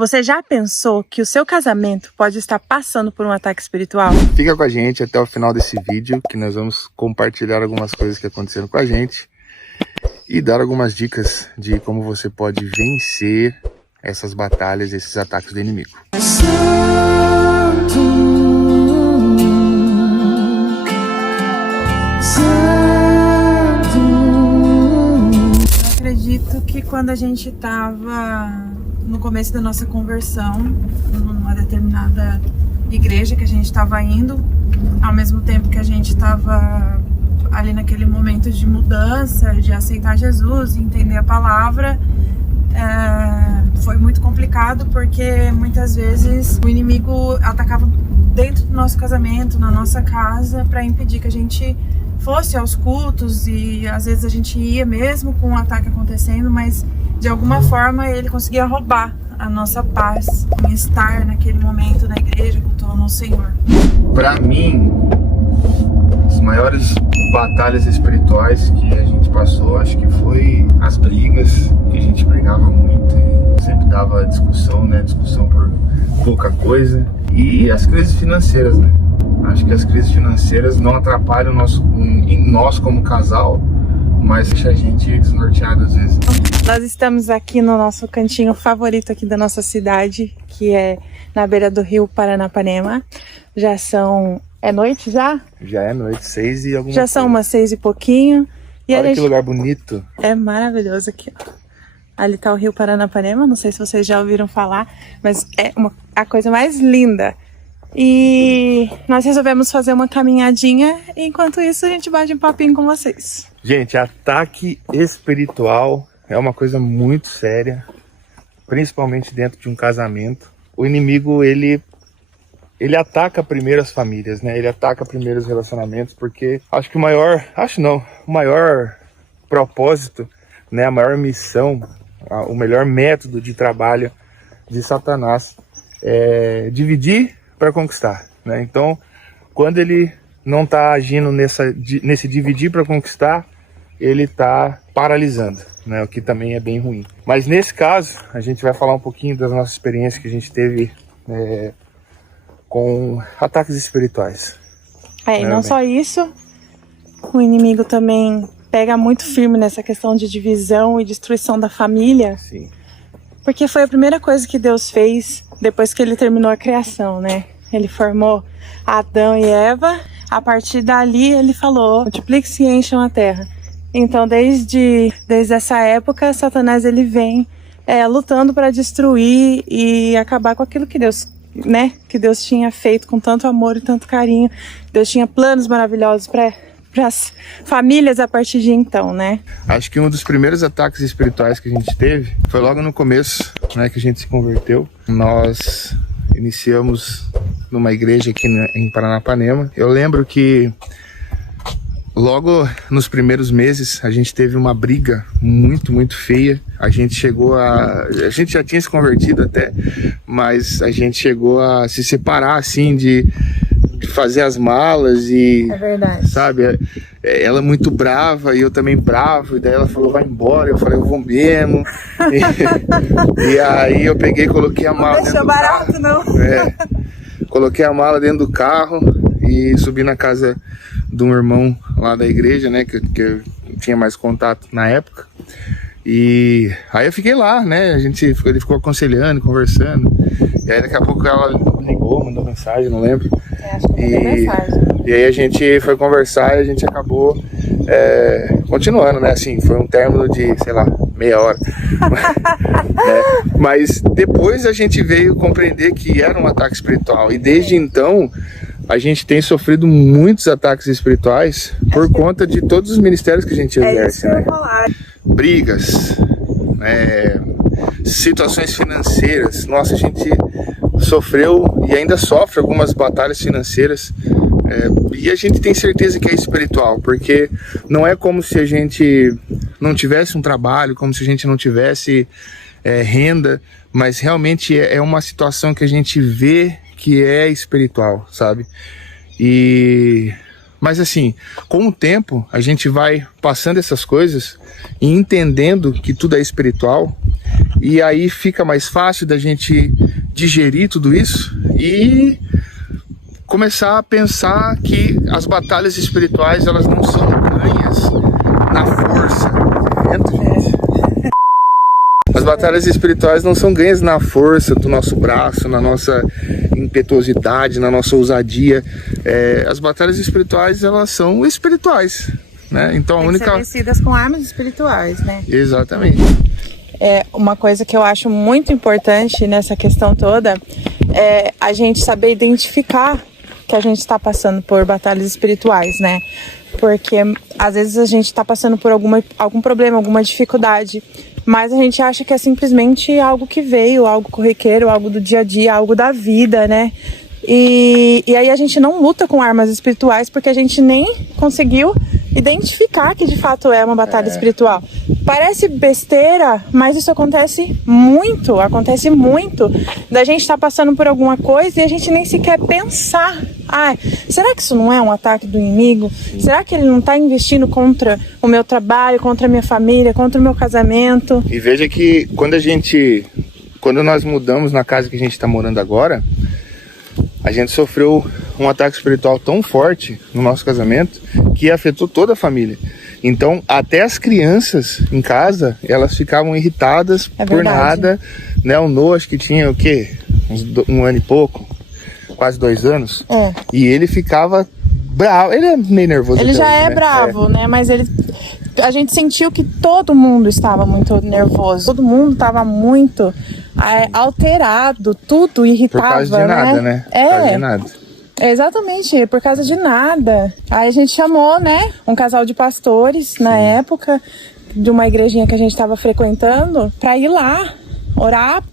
Você já pensou que o seu casamento pode estar passando por um ataque espiritual? Fica com a gente até o final desse vídeo, que nós vamos compartilhar algumas coisas que aconteceram com a gente e dar algumas dicas de como você pode vencer essas batalhas, esses ataques do inimigo. Eu acredito que quando a gente estava no começo da nossa conversão, numa determinada igreja que a gente estava indo, ao mesmo tempo que a gente estava ali naquele momento de mudança, de aceitar Jesus, entender a palavra, foi muito complicado porque muitas vezes o inimigo atacava dentro do nosso casamento, na nossa casa, para impedir que a gente fosse aos cultos, e às vezes a gente ia mesmo com o ataque acontecendo, mas de alguma forma ele conseguia roubar a nossa paz em estar naquele momento na igreja cultuando o Senhor. Para mim, as maiores batalhas espirituais que a gente passou, acho que foi as brigas, que a gente brigava muito e sempre dava discussão, né? Discussão por pouca coisa. E as crises financeiras, né? Acho que as crises financeiras não atrapalham nós como casal, mas deixa a gente desnorteado às vezes. Nós estamos aqui no nosso cantinho favorito aqui da nossa cidade, que é na beira do rio Paranapanema. Já são... É noite já? Já é noite, 6 e alguma Já coisa. são umas 6 e pouquinho. E Olha a gente... que lugar bonito. É maravilhoso aqui, ó. Ali tá o rio Paranapanema, não sei se vocês já ouviram falar, mas é a coisa mais linda. E nós resolvemos fazer uma caminhadinha, e enquanto isso a gente bate um papinho com vocês. Gente, ataque espiritual é uma coisa muito séria, principalmente dentro de um casamento. O inimigo, ele ataca primeiro as famílias, né? Ele ataca primeiro os relacionamentos, porque acho que o maior propósito, né? A maior missão, o melhor método de trabalho de Satanás é dividir para conquistar, né? Então, quando ele não está agindo nesse dividir para conquistar, ele está paralisando, né? O que também é bem ruim. Mas nesse caso, a gente vai falar um pouquinho das nossas experiências que a gente teve com ataques espirituais. E não só isso, o inimigo também pega muito firme nessa questão de divisão e destruição da família. Sim. Porque foi a primeira coisa que Deus fez depois que ele terminou a criação, né? Ele formou Adão e Eva. A partir dali ele falou: multiplique-se e encham a terra. Então desde essa época, Satanás ele vem lutando para destruir e acabar com aquilo que Deus, né? Que Deus tinha feito com tanto amor e tanto carinho. Deus tinha planos maravilhosos para as famílias a partir de então, né? Acho que um dos primeiros ataques espirituais que a gente teve foi logo no começo, né, que a gente se converteu. Nós iniciamos numa igreja aqui em Paranapanema. Eu lembro que logo nos primeiros meses a gente teve uma briga muito, muito feia. A gente já tinha se convertido até, mas a gente chegou a se separar assim de fazer as malas e... É verdade. Sabe, ela muito brava e eu também bravo, e daí ela falou: vai embora. Eu falei: eu vou mesmo. E aí eu peguei e coloquei a mala dentro do barato, carro. não. Coloquei a mala dentro do carro e subi na casa de um irmão lá da igreja, né, que eu tinha mais contato na época. E aí eu fiquei lá, né, ele ficou aconselhando, conversando. E aí daqui a pouco ela ligou, mandou mensagem, não lembro. Acho que mandou mensagem. E aí a gente foi conversar e a gente acabou continuando, né, assim, foi um término de, sei lá, meia hora. Né? Mas depois a gente veio compreender que era um ataque espiritual, e desde então a gente tem sofrido muitos ataques espirituais por conta de todos os ministérios que a gente exerce, né? Brigas, situações financeiras. Nossa, a gente sofreu e ainda sofre algumas batalhas financeiras, e a gente tem certeza que é espiritual, porque não é como se a gente não tivesse um trabalho, como se a gente não tivesse renda, mas realmente é uma situação que a gente vê que é espiritual, sabe? Mas assim, com o tempo a gente vai passando essas coisas e entendendo que tudo é espiritual, e aí fica mais fácil da gente digerir tudo isso e começar a pensar que as batalhas espirituais, elas não são ganhas na força. As batalhas espirituais não são ganhas na força do nosso braço, na nossa impetuosidade, na nossa ousadia. As batalhas espirituais, elas são espirituais, né? Então a única... Ser vencidas com armas espirituais, né? Exatamente. Uma coisa que eu acho muito importante nessa questão toda é a gente saber identificar que a gente está passando por batalhas espirituais, né? Porque às vezes a gente está passando por algum problema, alguma dificuldade, mas a gente acha que é simplesmente algo que veio, algo corriqueiro, algo do dia a dia, algo da vida, né? E aí a gente não luta com armas espirituais porque a gente nem conseguiu identificar que de fato é uma batalha espiritual. Parece besteira, mas isso acontece muito da gente estar passando por alguma coisa e a gente nem sequer pensar, será que isso não é um ataque do inimigo? Será que ele não está investindo contra o meu trabalho, contra a minha família, contra o meu casamento? E veja que quando nós mudamos na casa que a gente está morando agora, a gente sofreu um ataque espiritual tão forte no nosso casamento que afetou toda a família. Então, até as crianças em casa, elas ficavam irritadas por nada, né? O Noah, acho que tinha o quê? Um ano e pouco, quase 2 anos. E ele ficava bravo, ele é meio nervoso. Ele já é bravo, né? Mas a gente sentiu que todo mundo estava muito nervoso, todo mundo estava muito alterado, tudo irritava, por causa de nada, né? Por causa de nada. Exatamente, por causa de nada. Aí a gente chamou, né, um casal de pastores, na época, de uma igrejinha que a gente estava frequentando, para ir lá orar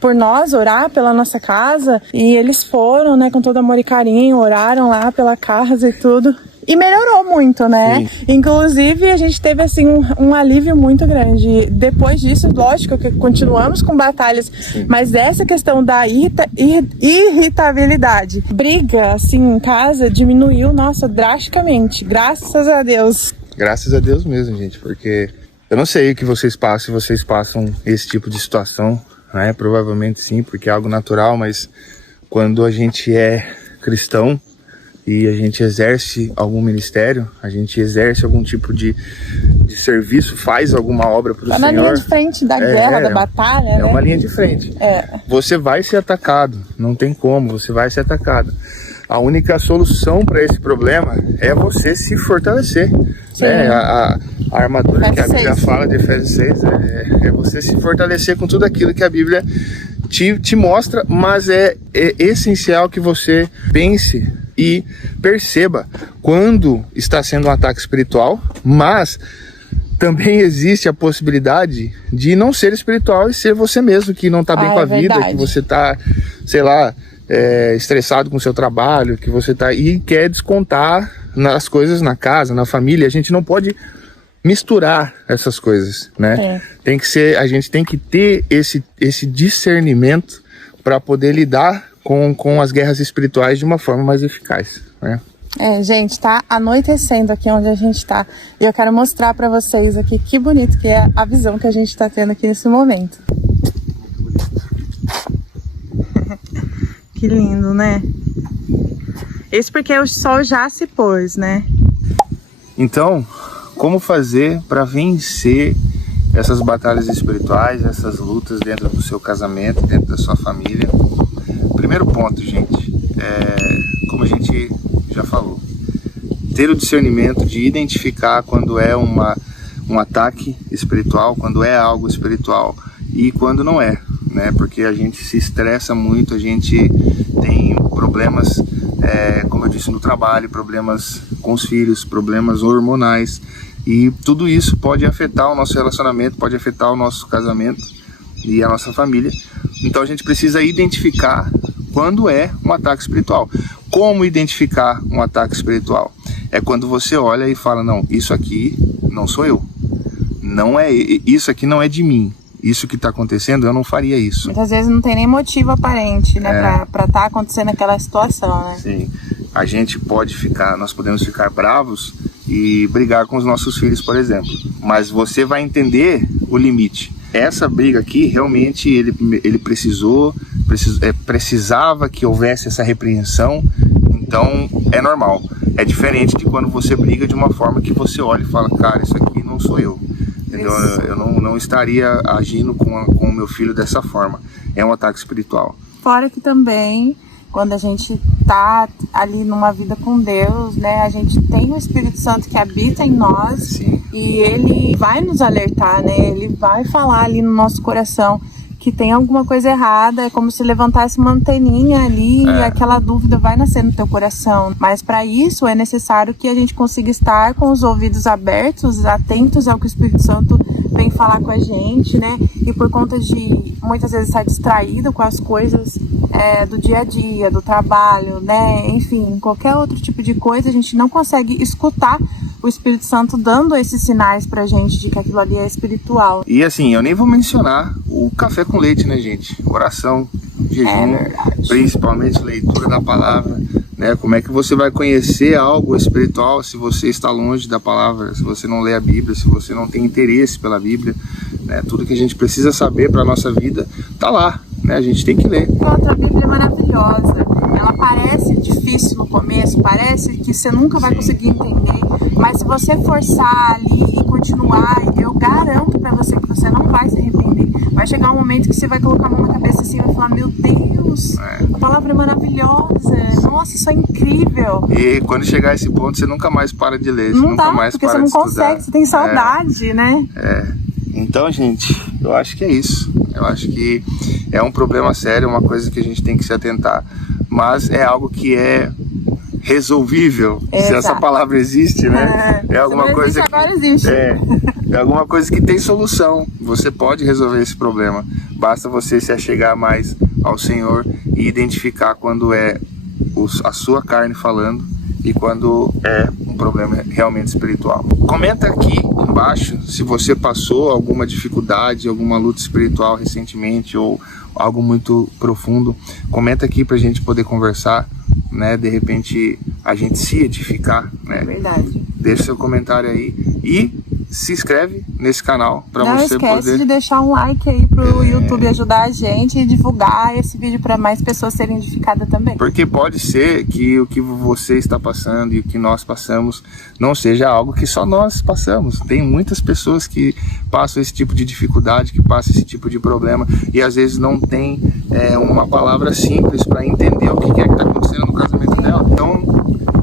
por nós, orar pela nossa casa. E eles foram, né, com todo amor e carinho, oraram lá pela casa e tudo. E melhorou muito, né? Sim. Inclusive, a gente teve, assim, um alívio muito grande. Depois disso, lógico que continuamos com batalhas, mas essa questão da irritabilidade, briga, assim, em casa, diminuiu, nossa, drasticamente. Graças a Deus. Graças a Deus mesmo, gente, porque eu não sei o que vocês passam, se vocês passam esse tipo de situação, né? Provavelmente sim, porque é algo natural, mas quando a gente é cristão, e a gente exerce algum ministério, a gente exerce algum tipo de serviço, faz alguma obra para o Senhor. É uma linha de frente da guerra, da batalha, né? É uma linha de frente. Você vai ser atacado, não tem como, você vai ser atacado. A única solução para esse problema é você se fortalecer. Né? A armadura que a Bíblia fala de Efésios 6 é você se fortalecer com tudo aquilo que a Bíblia te mostra, mas é essencial que você pense e perceba quando está sendo um ataque espiritual, mas também existe a possibilidade de não ser espiritual e ser você mesmo, que não está bem com a vida, que você está, sei lá, estressado com o seu trabalho, que você está e quer descontar nas coisas na casa, na família. A gente não pode misturar essas coisas, né? Tem que ser, a gente tem que ter esse discernimento para poder lidar com as guerras espirituais de uma forma mais eficaz, né? Gente, tá anoitecendo aqui onde a gente tá. E eu quero mostrar pra vocês aqui que bonito que é a visão que a gente tá tendo aqui nesse momento. Que lindo, né? Isso porque o sol já se pôs, né? Então, como fazer para vencer essas batalhas espirituais, essas lutas dentro do seu casamento, dentro da sua família? Primeiro ponto, gente, como a gente já falou, ter o discernimento de identificar quando é um ataque espiritual, quando é algo espiritual e quando não é, né? Porque a gente se estressa muito, a gente tem problemas, como eu disse, no trabalho, problemas com os filhos, problemas hormonais, e tudo isso pode afetar o nosso relacionamento, pode afetar o nosso casamento e a nossa família. Então a gente precisa identificar quando é um ataque espiritual. Como identificar um ataque espiritual? É quando você olha e fala, não, isso aqui não sou eu. Isso aqui não é de mim. Isso que está acontecendo, eu não faria isso. Muitas vezes não tem nem motivo aparente, né, para estar acontecendo aquela situação, né? Sim. Nós podemos ficar bravos e brigar com os nossos filhos, por exemplo. Mas você vai entender o limite. essa briga aqui, realmente, ele precisava que houvesse essa repreensão, então é normal. É diferente de quando você briga de uma forma que você olha e fala, cara, isso aqui não sou eu. Entendeu? Eu não estaria agindo com o meu filho dessa forma. É um ataque espiritual. Fora que também, quando a gente tá ali numa vida com Deus, né, a gente tem o Espírito Santo que habita em nós. Sim. E ele vai nos alertar, né? Ele vai falar ali no nosso coração que tem alguma coisa errada, é como se levantasse uma anteninha ali e aquela dúvida vai nascer no teu coração. Mas para isso é necessário que a gente consiga estar com os ouvidos abertos, atentos ao que o Espírito Santo vem falar com a gente, né? E por conta de muitas vezes estar distraído com as coisas do dia a dia, do trabalho, né? Enfim, qualquer outro tipo de coisa, a gente não consegue escutar o Espírito Santo dando esses sinais pra gente de que aquilo ali é espiritual. E assim, eu nem vou mencionar o café com leite, né, gente? Oração, jejum, principalmente leitura da palavra, né? Como é que você vai conhecer algo espiritual se você está longe da palavra, se você não lê a Bíblia, se você não tem interesse pela Bíblia, né? Tudo que a gente precisa saber para nossa vida tá lá, né? A gente tem que ler. Outra Bíblia é maravilhosa. Ela parece difícil no começo, parece que você nunca vai conseguir entender, mas se você forçar ali e continuar, eu garanto pra você que você não vai se arrepender. Vai chegar um momento que você vai colocar a mão na cabeça assim e vai falar, meu Deus, a palavra é maravilhosa, nossa, isso é incrível. E quando chegar a esse ponto, você nunca mais para de ler, não nunca dá, mais porque para você não de estudar. consegue, você tem saudade, né? Então, gente, eu acho que é isso. Eu acho que é um problema sério, uma coisa que a gente tem que se atentar. Mas é algo que é resolvível, se essa palavra existe, né? É alguma coisa que agora existe. É alguma coisa que tem solução. Você pode resolver esse problema. Basta você se achegar mais ao Senhor e identificar quando é a sua carne falando e quando é um problema realmente espiritual. Comenta aqui embaixo se você passou alguma dificuldade, alguma luta espiritual recentemente ou algo muito profundo. Comenta aqui pra gente poder conversar, né? De repente a gente se edificar, né? Verdade. Deixa seu comentário aí e se inscreve nesse canal para você poder... Não esquece de deixar um like aí pro YouTube ajudar a gente e divulgar esse vídeo para mais pessoas serem edificadas também. Porque pode ser que o que você está passando e o que nós passamos não seja algo que só nós passamos. Tem muitas pessoas que passam esse tipo de dificuldade, que passam esse tipo de problema e às vezes não tem uma palavra simples para entender o que é que está acontecendo no casamento dela. Então,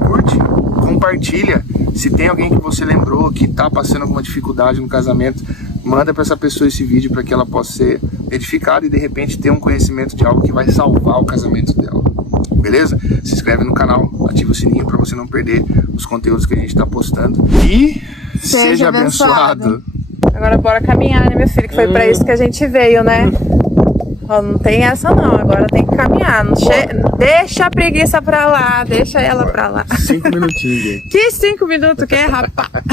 curte, compartilha. Se tem alguém que você lembrou que está passando alguma dificuldade no casamento, manda para essa pessoa esse vídeo para que ela possa ser edificada e de repente ter um conhecimento de algo que vai salvar o casamento dela. Beleza? Se inscreve no canal, ativa o sininho para você não perder os conteúdos que a gente está postando. E seja abençoado. Agora bora caminhar, né, meu filho? Que foi para isso que a gente veio, né? Não tem essa não, agora tem que caminhar. Deixa a preguiça pra lá, deixa ela pra lá. 5 minutinhos, gente. Que 5 minutos que é, rapaz?